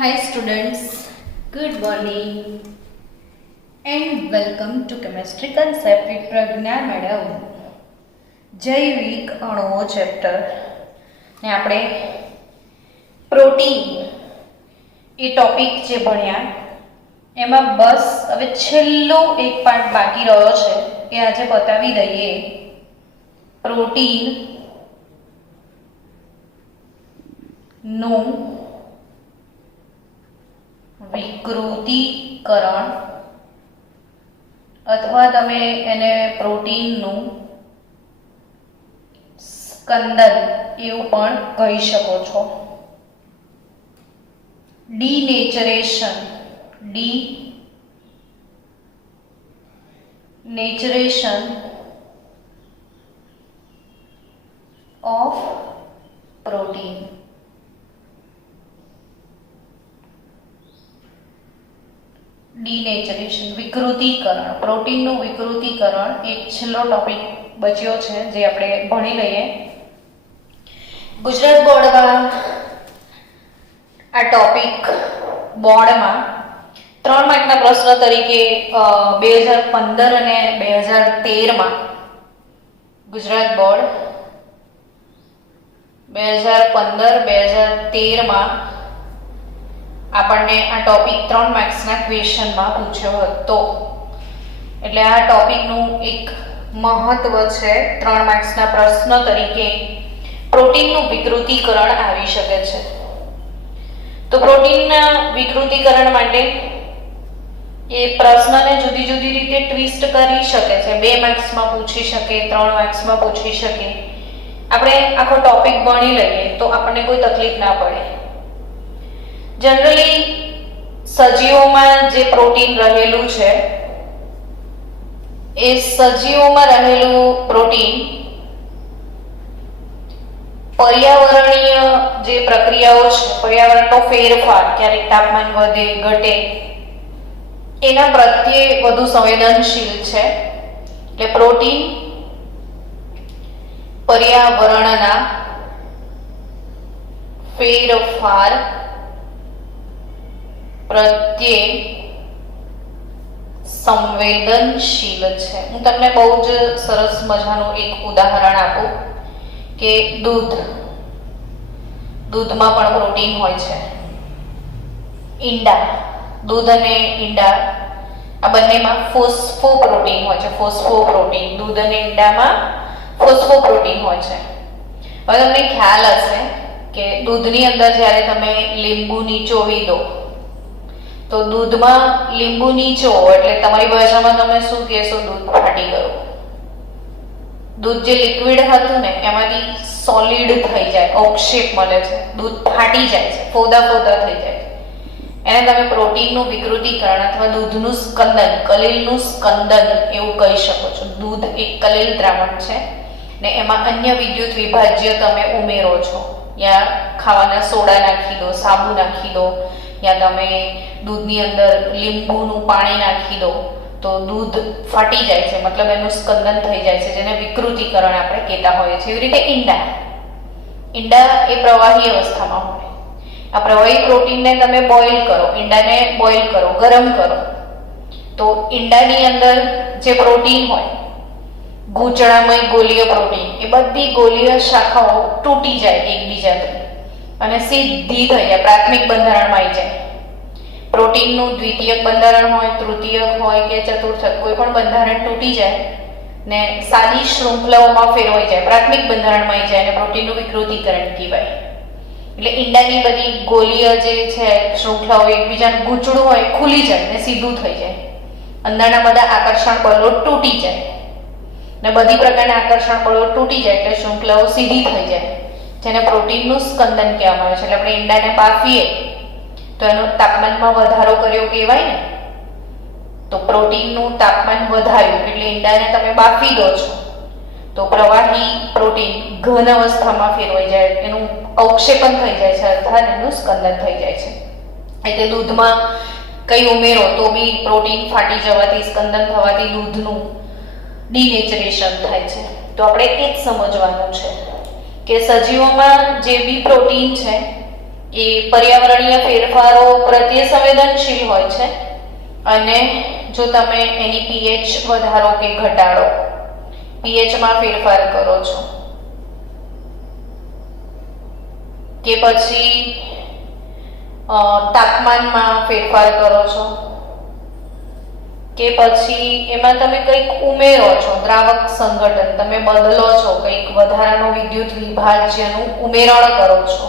Hi students, good morning and welcome to Chemistry Concept with Pragna Madam. જૈવિક અણુઓ chapter ને આપણે protein એ topic જે ભણ્યા એમાં બસ હવે છેલ્લો એક પાર્ટ બાકી રહ્યો છે એ આજે બતાવી દઈએ. પ્રોટીન નું વિકૃતિકરણ અથવા તમે એને પ્રોટીનનું સ્કંદન એવું પણ કહી શકો છો. ડીનેચરેશન ઓફ પ્રોટીન. ડીનેચરેશન વિકૃતિકરણ, પ્રોટીનનું વિકૃતિકરણ એક છેલ્લો ટોપિક બચ્યો છે જે આપણે ભણી લઈએ. ગુજરાત બોર્ડમાં આ ટોપિક બોર્ડમાં 3 માર્કના પ્રશ્ન તરીકે 2015 અને 2013માં ગુજરાત બોર્ડ 2015-2013માં આપણને આ ટોપિક 3 માર્ક્સના ક્વેશ્ચનમાં પૂછ્યો હતો. એટલે આ ટોપિકનું એક મહત્વ છે. 3 માર્ક્સના પ્રશ્ન તરીકે પ્રોટીનનું વિકૃતિકરણ આવી શકે છે. તો પ્રોટીનના વિકૃતિકરણ માટે એ પ્રશ્નને જુદી જુદી રીતે ટ્વિસ્ટ કરી શકે છે. 2 માર્ક્સમાં પૂછી શકે, 3 માર્ક્સમાં પૂછી શકે. આપણે આખો ટોપિક ભણી લઈએ તો આપણને કોઈ તકલીફ ના પડે. જનરલી સજીવોમાં જે પ્રોટીન રહેલું છે એ સજીવોમાં રહેલું પ્રોટીન પર્યાવરણીય જે પ્રક્રિયાઓ છે, પર્યાવરણનો ફેરફાર, ક્યારેક તાપમાન વધે ઘટે, એના પ્રત્યે વધુ સંવેદનશીલ છે. એટલે પ્રોટીન પર્યાવરણના ફેરફાર પ્રત્યે સંવેદનશીલ છે. હું તમને બહુ જ સરસ મજાનું એક ઉદાહરણ આપું કે દૂધમાં પણ પ્રોટીન હોય છે. ઈંડા, દૂધ અને ઈંડા આ બંનેમાં ફોસ્ફોપ્રોટીન હોય છે. ફોસ્ફોપ્રોટીન, દૂધ અને ઈંડામાં ફોસ્ફોપ્રોટીન હોય છે. હવે તમને ખ્યાલ હશે કે દૂધની અંદર જ્યારે તમે લીંબુ નીચોવી દો તો દૂધમાં લીંબુ નીચોવો એટલે તમારી ભાષામાં તમે શું કહેશો? દૂધ ફાટી ગયું. દૂધ જે લિક્વિડ હતું ને એમાંથી સોલિડ થઈ જાય, અવક્ષેપ મળે છે, દૂધ ફાટી જાય છે, ફોદા ફોદા થઈ જાય છે. એને તમે પ્રોટીનનું વિકૃતિકરણ અથવા દૂધનું સ્કંદન, કલીલનું સ્કંદન એવું કહી શકો છો. દૂધ એક કલીલ દ્રાવણ છે ને એમાં અન્ય વિદ્યુત વિભાજ્ય તમે ઉમેરો છો. યા ખાવાના સોડા નાખી દો, સાબુ નાખી દો, યા તમે દૂધની અંદર લીંબુનું પાણી નાખી દો તો દૂધ ફાટી જાય છે, મતલબ એનું સ્કંદન થઈ જાય છે, જેને વિકૃતિકરણ આપણે કહેતા હોઈએ છીએ. એવી રીતે ઈંડા એ પ્રવાહી અવસ્થામાં હોય. આ પ્રવાહી પ્રોટીનને તમે બોઇલ કરો, ઈંડાને બોઇલ કરો, ગરમ કરો તો ઈંડાની અંદર જે પ્રોટીન હોય, ગૂંચળામય ગોલીય પ્રોટીન, એ બધી ગોલીય શાખાઓ તૂટી જાય એકબીજાથી અને સીધી થઈ જાય, પ્રાથમિક બંધારણમાં આવી જાય. પ્રોટીનનું દ્વિતીયક બંધારણ હોય, તૃતીયક હોય કે ચતુર્થક, કોઈ પણ બંધારણ તૂટી જાય ને સાદી શૃંખલાઓમાં ફેરવાઈ જાય, પ્રાથમિક બંધારણમાં આવી જાય અને પ્રોટીનનું વિકૃતિકરણ કહેવાય. એટલે ઈંડાની બધી ગોલીય જે છે શૃંખલાઓ એકબીજાનું ગૂંચળું હોય ખુલી જાય ને સીધું થઈ જાય. અંદરના બધા આકર્ષણ બળો તૂટી જાય ને બધી પ્રકારના આકર્ષણ બળો તૂટી જાય એટલે શૃંખલાઓ સીધી થઈ જાય, જેને પ્રોટીનનું સ્કંદન કહેવામાં આવે છે. એટલે આપણે ઈંડાને બાફીએ તો એનો તાપમાનમાં વધારો કર્યો કહેવાય ને. તો પ્રોટીનનું તાપમાન વધાર્યું એટલે ઈંડાને તમે બાફી દો છો તો પ્રવાહી પ્રોટીન ઘન અવસ્થામાં ફેરવાઈ જાય, એનું અવક્ષેપન થઈ જાય છે અર્થાત એનું સ્કંદન થઈ જાય છે. એટલે દૂધમાં કઈ ઉમેરો તો બી પ્રોટીન ફાટી જવાથી, સ્કંદન થવાથી દૂધનું ડીનેચરેશન થાય છે. તો આપણે એ જ સમજવાનું છે કે સજીવોમાં જે બી પ્રોટીન છે એ પર્યાવરણીય ફેરફારો પ્રત્યે સંવેદનશીલ હોય છે અને જો તમે એની પીએચ વધારો કે ઘટાડો, પીએચમાં ફેરફાર કરો છો કે પછી તાપમાનમાં ફેરફાર કરો છો કે પછી એમાં તમે કંઈક ઉમેરો છો, દ્રાવક સંગઠન તમે બદલો છો, કંઈક વધારાનો વિદ્યુત વિભાજ્યનું ઉમેરણ કરો છો,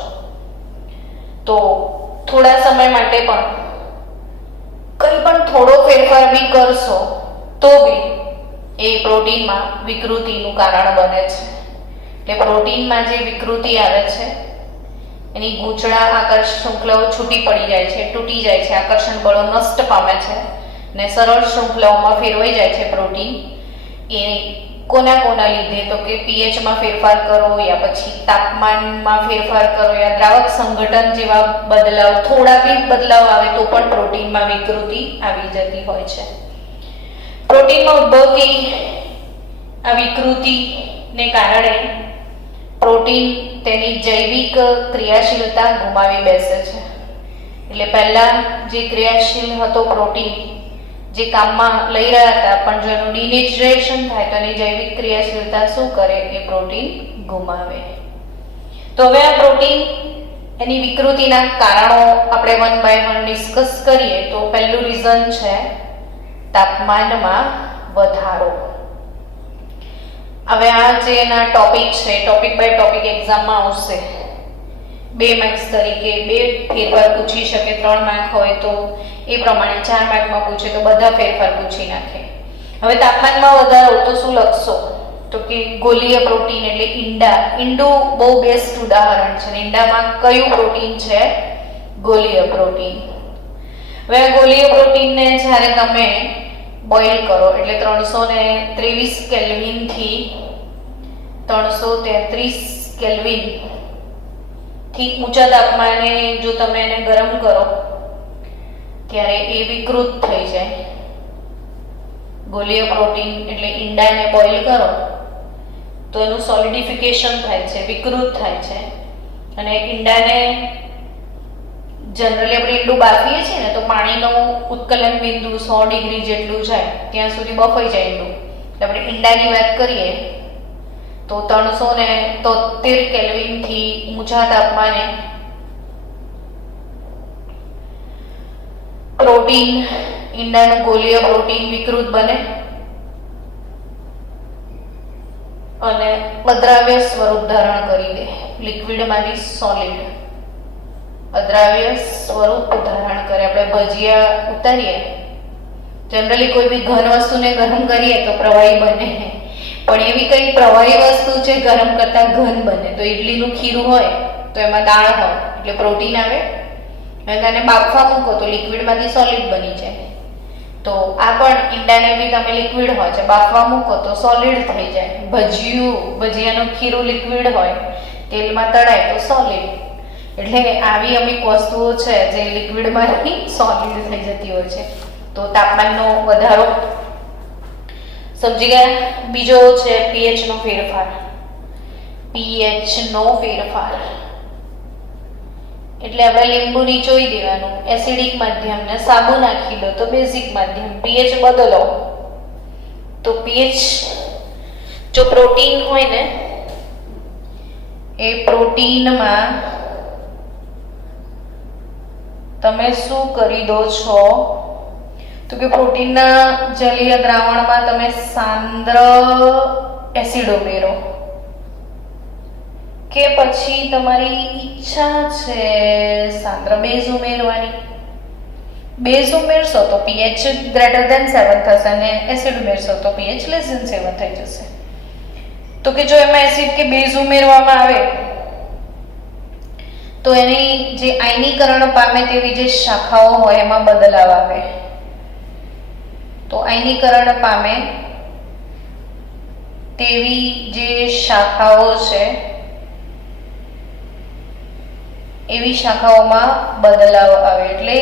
તો થોડા સમય માટે પણ કંઈ પણ થોડો ફેરફાર બી કરશો તો બી એ પ્રોટીનમાં વિકૃતિનું કારણ બને છે. એટલે પ્રોટીનમાં જે વિકૃતિ આવે છે એની ગૂંચળા આકર્ષણ શૃંખલાઓ છૂટી પડી જાય છે, તૂટી જાય છે, આકર્ષણ બળો નષ્ટ પામે છે ને સરળ શૃંખલાઓમાં ફેરવાઈ જાય છે પ્રોટીન. એ કોના લીધે? તો કે પીએચમાં ફેરફાર કરો યા પછી તાપમાનમાં ફેરફાર કરો યા દ્રાવક સંગઠન જેવા બદલાવ, થોડા બી બદલાવ આવે તો પણ પ્રોટીનમાં વિકૃતિ આવી જતી હોય છે. પ્રોટીનમાં ઉદ્ભવતી આ વિકૃતિને કારણે પ્રોટીન તેની જૈવિક ક્રિયાશીલતા ગુમાવી બેસે છે. એટલે પહેલા જે ક્રિયાશીલ હતો પ્રોટીન, જે કામમાં લઈ રહ્યા હતા, પણ જો એનું ડિનેચરેશન થાય તો એની જૈવિક ક્રિયાશીલતા શું કરે? એ પ્રોટીન ગુમાવે. તો હવે આ પ્રોટીન એની વિકૃતિના કારણો આપણે વન બાય વન ડિસ્કસ કરીએ. તો પહેલું રીઝન છે તાપમાનમાં વધારો. હવે આ જે એના ટોપિક છે, ટોપિક બાય ટોપિક એક્ઝામમાં આવશે. 2 માર્ક્સ તરીકે 2 ફેરફાર પૂછી શકે, 3 માર્ક હોય તો એ પ્રમાણે 4 માર્કમાં પૂછે તો બધા ફેરફાર પૂછી નાખે. હવે તાપમાનમાં વધારો તો શું લખશો? તો કે ગોલીય પ્રોટીન એટલે ઈંડા. ઈંડું બહુ બેસ્ટ ઉદાહરણ છે. ઈંડામાં કયું પ્રોટીન છે? ગોલીય પ્રોટીન. હવે ગોલીય પ્રોટીનને જ્યારે તમે બોઇલ કરો એટલે 323 કેલ્વિન થી 333 કેલ્વિન થી ઊંચા તાપમાને જો તમે એને ગરમ કરો ત્યારે એ વિકૃત થઈ જાય. ગોલીય પ્રોટીન એટલે ઈંડાને બોઇલ કરો તો એનું સોલિડિફિકેશન થાય છે, વિકૃત થાય છે અને ઈંડાને જનરલી આપણે ઈંડું બાફીએ છીએ ને તો પાણીનો ઉત્કલન બિંદુ 100 ડિગ્રી જેટલું જાય ત્યાં સુધી બફાઈ જાય ઈંડું. આપણે ઈંડાની વાત કરીએ તો 373 કેલ્વિન થી ઊંચા તાપમાને પ્રોટીન, ઈંડાનું ગોલીય પ્રોટીન વિકૃત બને અને અદ્રાવ્ય સ્વરૂપ ધારણ કરી દે. લિક્વિડમાંથી સોલિડ અદ્રાવ્ય સ્વરૂપ ધારણ કરે. આપણે ભજીયા ઉતારીએ, જનરલી કોઈ બી ઘન વસ્તુને ગરમ કરીએ તો પ્રવાહી બને, પણ એવી કઈ પ્રવાહી વસ્તુ છે ગરમ કરતા ઘન બને. તો ઇડલીનું ખીરું હોય તો એમાં દાળ હોય એટલે પ્રોટીન આવે અને તેને બાફવા મૂકો તો લિક્વિડમાંથી સોલિડ બની જાય. તો આ પણ ઈંડાને બી તમે લિક્વિડ હોય છે, બાફવા મૂકો તો સોલિડ થઈ જાય. ભજીયાનું ખીરું લિક્વિડ હોય, તેલમાં તળાય તો સોલિડ. એટલે આવી અમુક વસ્તુઓ છે જે લિક્વિડમાંથી સોલિડ થઈ જતી હોય છે. તો તાપમાનનો વધારો સમજી ગયા. બીજો છે પીએચ નો ફેરફાર. પીએચ નો ફેરફાર એટલે આપણે લીંબુ નીચોઈ દેવાનું, એસિડિક માધ્યમને સાબુ નાખી દો તો બેઝિક માધ્યમ. પીએચ બદલો તો પીએચ જો પ્રોટીન હોય ને એ પ્રોટીનમાં તમે શું કરી દો છો તો કે પ્રોટીનના જલીય દ્રાવણમાં તમે સાંદ્ર એસિડ ઉમેરો કે પછી તમારી ઈચ્છા છે સાંદ્ર બેઝ ઉમેરવાની. બેઝ ઉમેરશો તો pH ગ્રેટર ધેન 7 થશે અને એસિડ ઉમેરશો તો pH લેસ ધેન 7 થઈ જશે. તો કે જો એમાં એસિડ કે બેઝ ઉમેરવામાં આવે તો એની જે આયનીકરણ પામે તેવી જે શાખાઓ હોય એમાં બદલાવ આવે. તો આયનીકરણ પામે તેવી જે શાખાઓ છે એવી શાખાઓમાં બદલાવ આવે. એટલે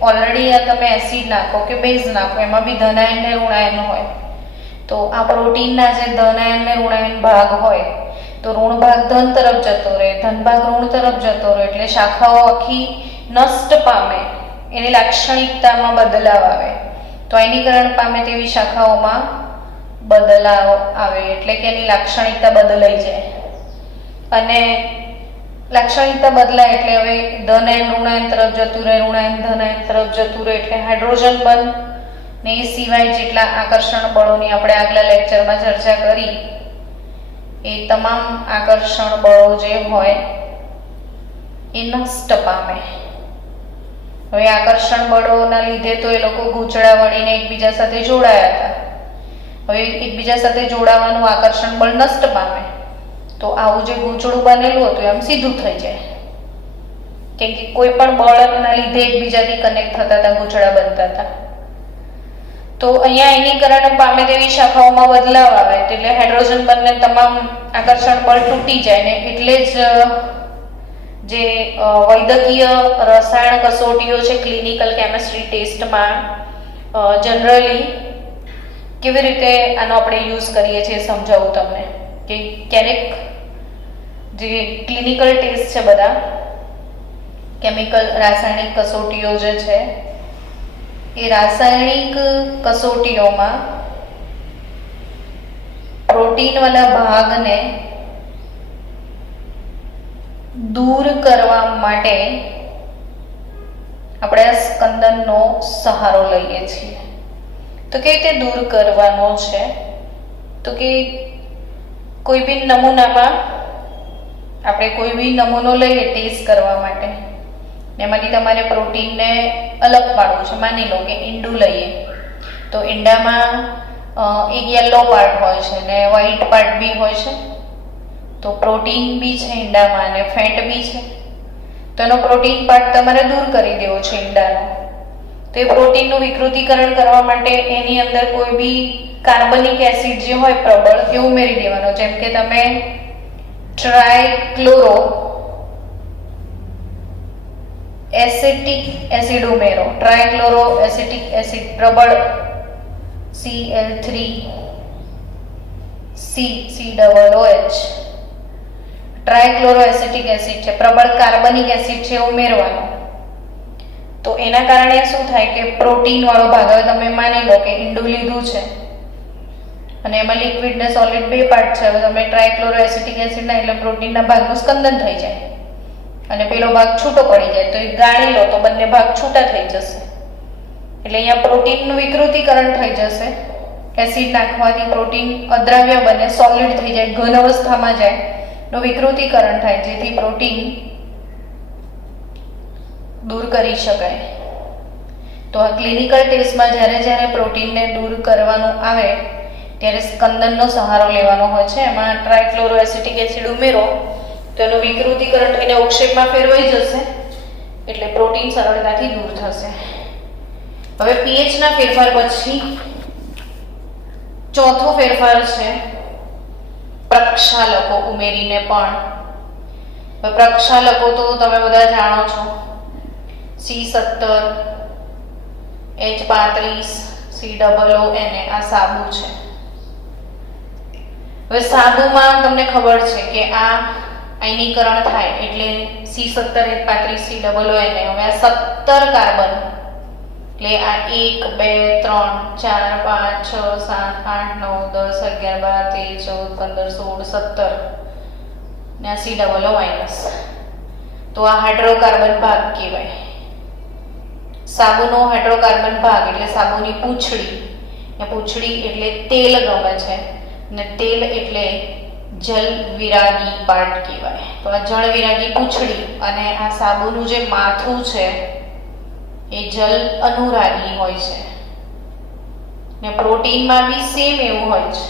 ઓલરેડી આ તમે એસિડ નાખો કે બેઝ નાખો એમાં બી ધનાયન ને ઋણાયન હોય. તો આ પ્રોટીનના જે ધનાયન ને ઋણાયન ભાગ હોય તો ઋણ ભાગ ધન તરફ જતો રહે, ધન ભાગ ઋણ તરફ જતો રહે, એટલે શાખાઓ આખી નષ્ટ પામે, એની લાક્ષણિકતામાં બદલાવ આવે. તો આયનીકરણ પામે તેવી શાખાઓમાં બદલાવ આવે, એટલે કે એની લાક્ષણિકતા બદલાઈ જાય. અને લાક્ષણિકતા બદલાય એટલે હવે ધન આયન ઋણાયન તરફ જતું રહે, ઋણાયન ધન આયન તરફ જતું રહે, એટલે હાઇડ્રોજન બંધ ને એ સિવાય જેટલા આકર્ષણ બળોની આપણે આગલા લેક્ચરમાં ચર્ચા કરી એ તમામ આકર્ષણ બળો જે હોય એ નષ્ટ પામે. હવે આકર્ષણ બળોના લીધે તો એ લોકો ગૂંચળા વળીને એકબીજા સાથે જોડાયા હતા. હવે એકબીજા સાથે જોડાવાનું આકર્ષણ બળ નષ્ટ પામે તો આવું જે ગૂંચળું બનેલું હતું એમ સીધું થઈ જાય, કેમ કે કોઈ પણ બળના લીધે એકબીજાથી કનેક્ટ થતા હતા, ગૂંચળા બનતા હતા. તો અહીંયા આયનીકરણ પામે તેવી શાખાઓમાં બદલાવ આવે એટલે હાઇડ્રોજન બંધને તમામ આકર્ષણ બળ તૂટી જાય ને એટલે જ જે વૈદ્યકીય રસાયણ કસોટીઓ છે, ક્લિનિકલ કેમિસ્ટ્રી ટેસ્ટમાં જનરલી કેવી રીતે આનો આપણે યુઝ કરીએ છીએ સમજાવું તમને. કે ક્યારેક જે ક્લિનિકલ ટેસ્ટ છે બધા કેમિકલ રાસાયણિક કસોટીઓ જે છે એ રાસાયણિક કસોટીઓમાં પ્રોટીન વાળા ભાગને દૂર કરવા માટે આપણે સ્કંદનનો સહારો લઈએ છીએ. તો કેવી રીતે દૂર કરવાનો છે? તો કે કોઈ બી નમૂનામાં આપણે કોઈ બી નમૂનો લઈએ ટેસ્ટ કરવા માટે, એમાંથી તમારે પ્રોટીનને અલગ પાડવું છે. માની લો કે ઈંડું લઈએ તો ઈંડામાં એક યલો પાર્ટ હોય છે ને વ્હાઈટ પાર્ટ બી હોય છે. તો પ્રોટીન બી છે ઈંડામાં અને ફેટ બી છે. તો એનો પ્રોટીન પાર્ટ તમારે દૂર કરી દેવો છે ઈંડાનો. તો એ પ્રોટીનનું વિકૃતિકરણ કરવા માટે એની અંદર કોઈ બી કાર્બનિક એસિડ જે હોય પ્રબળ એ ઉમેરી દેવાનો. જેમ કે તમે ટ્રાયક્લોરો એસિટિક એસિડ ઉમેરો, ટ્રાયક્લોરો એસિટિક એસિડ પ્રબળ Cl3CCOOH ટ્રાયક્લોરો એસિટિક એસિડ છે, પ્રબળ કાર્બનિક એસિડ છે ઉમેરવાનો. તો એના કારણે શું થાય કે પ્રોટીન વાળો ભાગ, હવે તમે માની લો કે ઈંડું લીધું છે અને એમાં લિક્વિડ ને સોલિડ બે પાર્ટ છે. હવે તમે ટ્રાયક્લોરો એસિટિક એસિડ ના એટલે પ્રોટીનના ભાગનું સ્કંદન થઈ જાય અને પેલો ભાગ છૂટો પડી જાય. તો એ ગાળી લો તો બંને ભાગ છૂટા થઈ જશે. એટલે અહીંયા પ્રોટીનનું વિકૃતિકરણ થઈ જશે. એસિડ નાખવાથી પ્રોટીન અદ્રાવ્ય બને, સોલિડ થઈ જાય, ઘન અવસ્થામાં જાય, નું વિકૃતિકરણ થાય, જેથી પ્રોટીન દૂર કરી શકાય. તો આ ક્લિનિકલ ટેસ્ટમાં જ્યારે પ્રોટીનને દૂર કરવાનું આવે ત્યારે સ્કંદનનો સહારો લેવાનો હોય છે. એમાં ટ્રાયક્લોરો એસિટિક એસિડ ઉમેરો તો એનું વિકૃતિકરણ થઈને અવક્ષેપમાં ફેરવાઈ જશે એટલે પ્રોટીન સરળતાથી દૂર થશે. હવે પીએચના ફેરફાર પછી ચોથો ફેરફાર છે પ્રક્ષાલકો ઉમેરીને પણ. પ્રક્ષાલકો તો તમે બધા જાણો છો, C17, H35, COONA આ સાબુ છે. હવે સાબુમાં તમને ખબર છે કે આ આયનીકરણ થાય એટલે C17, H35, COONA. હવે આ 17 કાર્બન એટલે આ 1 2 3 4 5 6 7 8 9 10 11 12 13 14 15 16 17 ને આ COO-. તો આ હાઇડ્રોકાર્બન ભાગ કહેવાય. સાબુનો હાઇડ્રોકાર્બન ભાગ એટલે સાબુની પૂંછડી. એ પૂંછડી એટલે તેલ ગમે છે ને તેલ એટલે જલ વિરાગી પાર્ટ કહેવાય. તો આ જળ વિરાગી પૂંછડી અને આ સાબુનું જે માથું છે એ જલ અનુરાગી હોય છે. ને પ્રોટીનમાં બી સેમ એવું હોય છે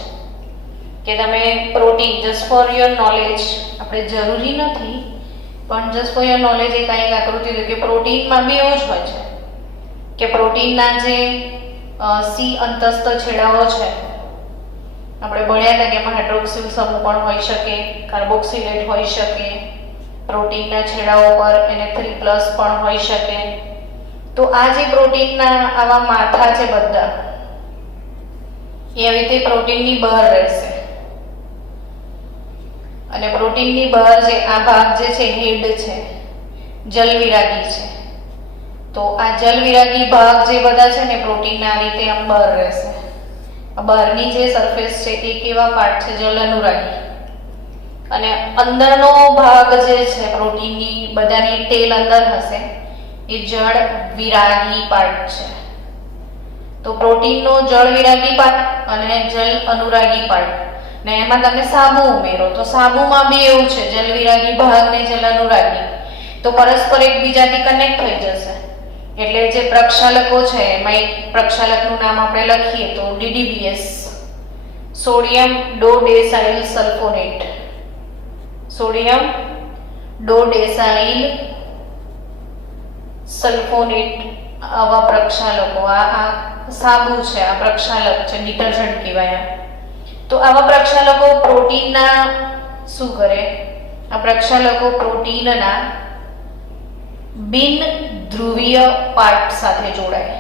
કે તમે protein, just for your knowledge, આપણે જરૂરી નથી પણ જસ્ટ ફોર યોર નોલેજ એક કંઈક આકૃતિ છે કે પ્રોટીનમાં બી એવું જ હોય છે કે પ્રોટીનના જે સી અંતસ્થ છેડાઓ છે, આપણે ભણ્યા હતા કે એમાં હાઇડ્રોક્સિલ સમૂહ પણ હોઈ શકે, કાર્બોક્સિલેટ હોઈ શકે, પ્રોટીનના છેડાઓ પર Na3+ પણ હોઈ શકે. તો આ જે પ્રોટીનના આવા માથા છે બધા એ આવી રીતે પ્રોટીનની બહાર રહેશે અને પ્રોટીનની બહાર જે આ ભાગ જે છે હેડ છે, જલવિરાગી છે. તો આ જલવિરાગી ભાગ જે બધા છે ને પ્રોટીનના આ રીતે આમ બહાર રહેશે. આ બહારની જે સરફેસ છે એ કેવા પાર્ટ છે? જલ અનુરાગી. અને અંદરનો ભાગ જે છે પ્રોટીનની બધાની ટેલ અંદર હશે એ જળ વિરાગી પાર્ટ છે. તો પ્રોટીનનો જળ વિરાગી પાર્ટ અને જલ અનુરાગી પાર્ટ, ને એમાં તમે સાબુ ઉમેરો તો સાબુમાં બી એવું છે, જલ વિરાગી ભાગ ને જલ અનુરાગી તો પરસ્પર એકબીજાથી કનેક્ટ થઈ જશે. એટલે જે પ્રક્ષાલકો છે એમાં એક પ્રક્ષાલકનું નામ આપણે લખીએ તો DDBS, sodium ડોડેસાઇલ sulphonate. Sodium ડોડેસાઇલ sulphonate આવા પ્રક્ષાલકો, આ સાબુ છે, આ પ્રક્ષાલક છે, ડિટર્જન્ટ કહેવાય. તો આવા પ્રક્ષાલકો પ્રોટીનના શું કરે? આ પ્રક્ષાલકો પ્રોટીનના બિન ધ્રુવીય પાર્ટ સાથે જોડાય.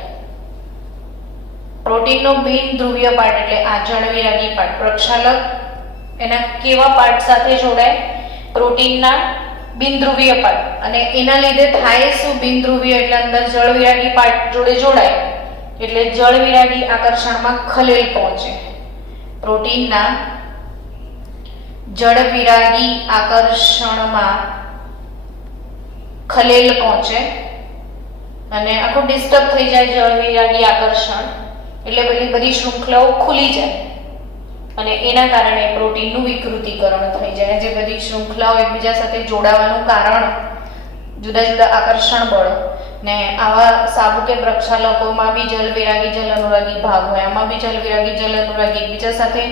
પ્રોટીનનો બિન ધ્રુવીય પાર્ટ એટલે આ જળવિરાગી પાર્ટ, પ્રક્ષાલક એના કેવા પાર્ટ સાથે જોડાય? પ્રોટીનના બિનધ્રુવીય પાર્ટ. અને એના લીધે થાય શું? બિનધ્રુવીય એટલે અંદર જળવિરાગી પાર્ટ જોડે જોડાય એટલે જળવિરાગી આકર્ષણમાં ખલેલ પહોંચે. પ્રોટીનના જળવિરાગી આકર્ષણમાં ખલેલ પહોંચે અને આખું ડિસ્ટર્બ થઈ જાય જળવિરાગી આકર્ષણ. એટલે પેલી બધી શૃંખલાઓ ખુલી જાય અને એના કારણે પ્રોટીનનું વિકૃતિકરણ થઈ જાય. જે બધી શૃંખલાઓ એકબીજા સાથે જોડાવાનું કારણ જુદા જુદા આકર્ષણ બળ, ને આવા સાબુ કે પ્રક્ષાલકોમાં બી જલવિરાગી જલ અનુરાગી ભાગ હોય, આમાં બી જલવિરાગી જલ અનુરાગી એકબીજા સાથે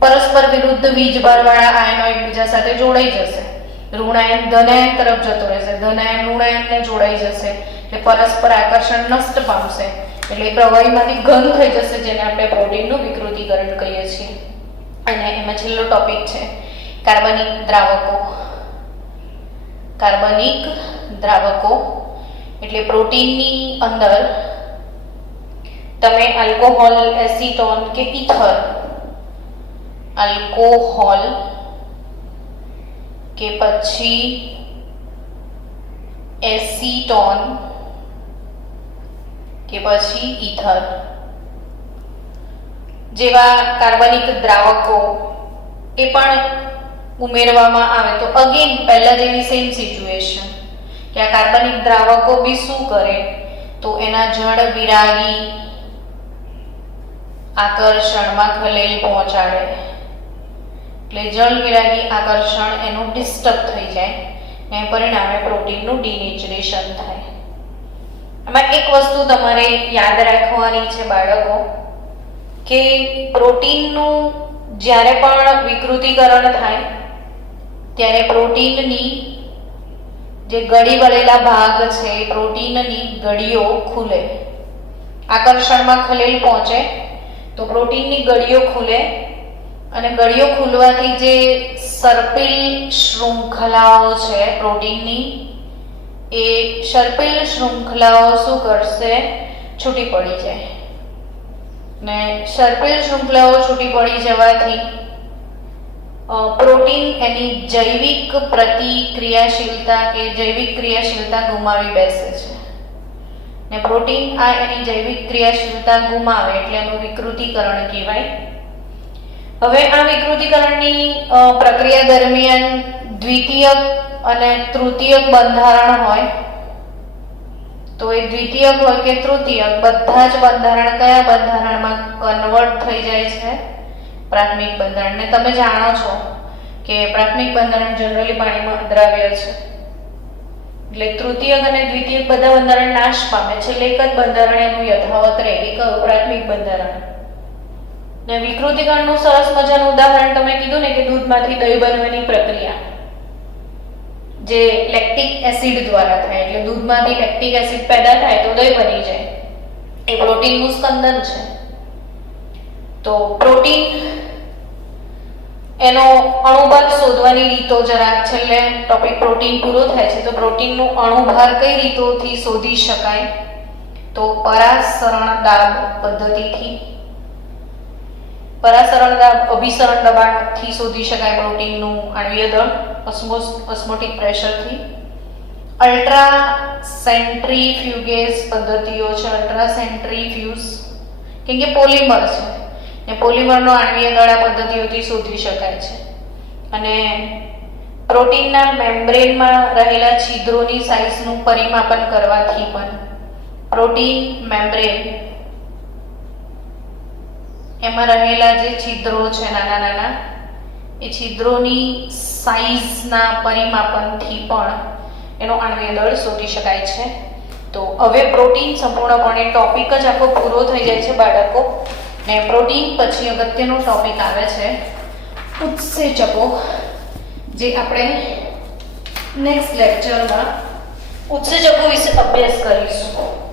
પરસ્પર વિરુદ્ધ વીજભારવાળા આયનો એકબીજા સાથે જોડાઈ જશે. ઋણાયન ધનાયન તરફ જતો રહેશે, ધનાયન ઋણાયનને જોડાઈ જશે એટલે પરસ્પર આકર્ષણ નષ્ટ પામશે એટલે પ્રવાહીમાંથી ઘન થઈ જશે, જેને આપણે પ્રોટીનનું વિકૃતિકરણ કહીએ છીએ. અને એમાં છેલ્લો ટોપિક છે કાર્બનિક દ્રાવકો. કાર્બનિક દ્રાવકો એટલે પ્રોટીનની અંદર તમે આલ્કોહોલ, એસીટોન કે ઇથર, આલ્કોહોલ કે પછી એસીટોન કે પછી ઇથર જેવા કાર્બનિક દ્રાવકો એ પણ ઉમેરવામાં આવે તો અગેન પહેલા જેવી સેમ સિચ્યુએશન કે આ કાર્બનિક દ્રાવકો બી શું કરે? તો એના જળ વિરાગી આકર્ષણમાં ખલેલ પહોંચાડે. એટલે જળ વિરાગી આકર્ષણ એનું ડિસ્ટર્બ થઈ જાય ને પરિણામે પ્રોટીનનું ડિનેચરેશન થાય. આમાં એક વસ્તુ તમારે યાદ રાખવાની છે બાળકો, કે પ્રોટીનનું જ્યારે પણ વિકૃતિકરણ થાય ત્યારે પ્રોટીનની જે ગળી વળેલા ભાગ છે એ પ્રોટીનની ગળીઓ ખુલે. આકર્ષણમાં ખલેલ પહોંચે તો પ્રોટીનની ગળીઓ ખુલે અને ગળીઓ ખુલવાથી જે સર્પિલ શૃંખલાઓ છે પ્રોટીનની, એ સર્પિલ શૃંખલાઓ શું કરશે? છૂટી પડી જાય. ને સર્પિલ શૃંખલાઓ છૂટી પડી જવાથી પ્રોટીન એની જૈવિક પ્રતિક્રિયાશીલતા કે જૈવિક ક્રિયાશીલતા ગુમાવી બેસે છે. ને પ્રોટીન આ એની જૈવિક ક્રિયાશીલતા ગુમાવે એટલે એનું વિકૃતિકરણ કહેવાય. હવે આ વિકૃતિકરણની પ્રક્રિયા દરમિયાન દ્વિતીયક અને તૃતીયક બંધારણ હોય તો એ દ્વિતીયક હોય કે તૃતીયક બધા જ બંધારણ કયા બંધારણમાં કન્વર્ટ થઈ જાય છે? પ્રાથમિક બંધારણ. ને તમે જાણો છો કે પ્રાથમિક બંધારણ જનરલી પાણીમાં દ્રાવ્ય છે એટલે તૃતીયક અને દ્વિતીયક બધા બંધારણ નાશ પામે છે. એક જ બંધારણ એનું યથાવત રહે, એક પ્રાથમિક બંધારણ. ને વિકૃતિકરણનું સરસ મજાનું ઉદાહરણ તમે કીધું ને કે દૂધમાંથી દહીં બનવાની પ્રક્રિયા જે લેક્ટિક એસિડ દ્વારા થાય, એટલે દૂધમાંથી લેક્ટિક એસિડ પેદા થાય તો દહીં બની જાય. એ પ્રોટીનનું સ્કંદન છે. તો પ્રોટીન એનો અણુભાર શોધવાની રીતો જરા છેલ્લે ટોપિક પ્રોટીન પૂરો થાય છે તો પ્રોટીનનું અણુભાર કઈ રીતોથી શોધી શકાય? તો પરાસરણ દાબ પદ્ધતિથી. પરાસરણ દાબ અભિસરણ દબાણથી શોધી શકાય પ્રોટીનનું આણ્વીય દળ ઓસ્મોટિક પ્રેશરથી. અલ્ટ્રા સેન્ટ્રીફ્યુગેસ પદ્ધતિઓ છે. અલ્ટ્રા સેન્ટ્રીફ્યુઝ કેમ કે પોલિમર છે ને પોલિમરનો આણ્વીય દળ આ પદ્ધતિઓથી શોધી શકાય છે. અને પ્રોટીનના મેમ્બ્રેનમાં રહેલા છિદ્રોની સાઇઝનું પરિમાપન કરવાથી પણ પ્રોટીન મેમ્બ્રેન એમાં રહેલા જે છિદ્રો છે નાના નાના એ છિદ્રોની સાઇઝના પરિમાપનથી પણ એનો આણ્વીય દળ શોધી શકાય છે. તો હવે પ્રોટીન સંપૂર્ણપણે ટોપિક જ આખો પૂરો થઈ જાય છે બાળકો. ને પ્રોટીન પછી અગત્યનો ટોપિક આવે છે ઉત્સેચકો, જે આપણે નેક્સ્ટ લેક્ચરમાં ઉત્સેચકો વિશે અભ્યાસ કરીશું.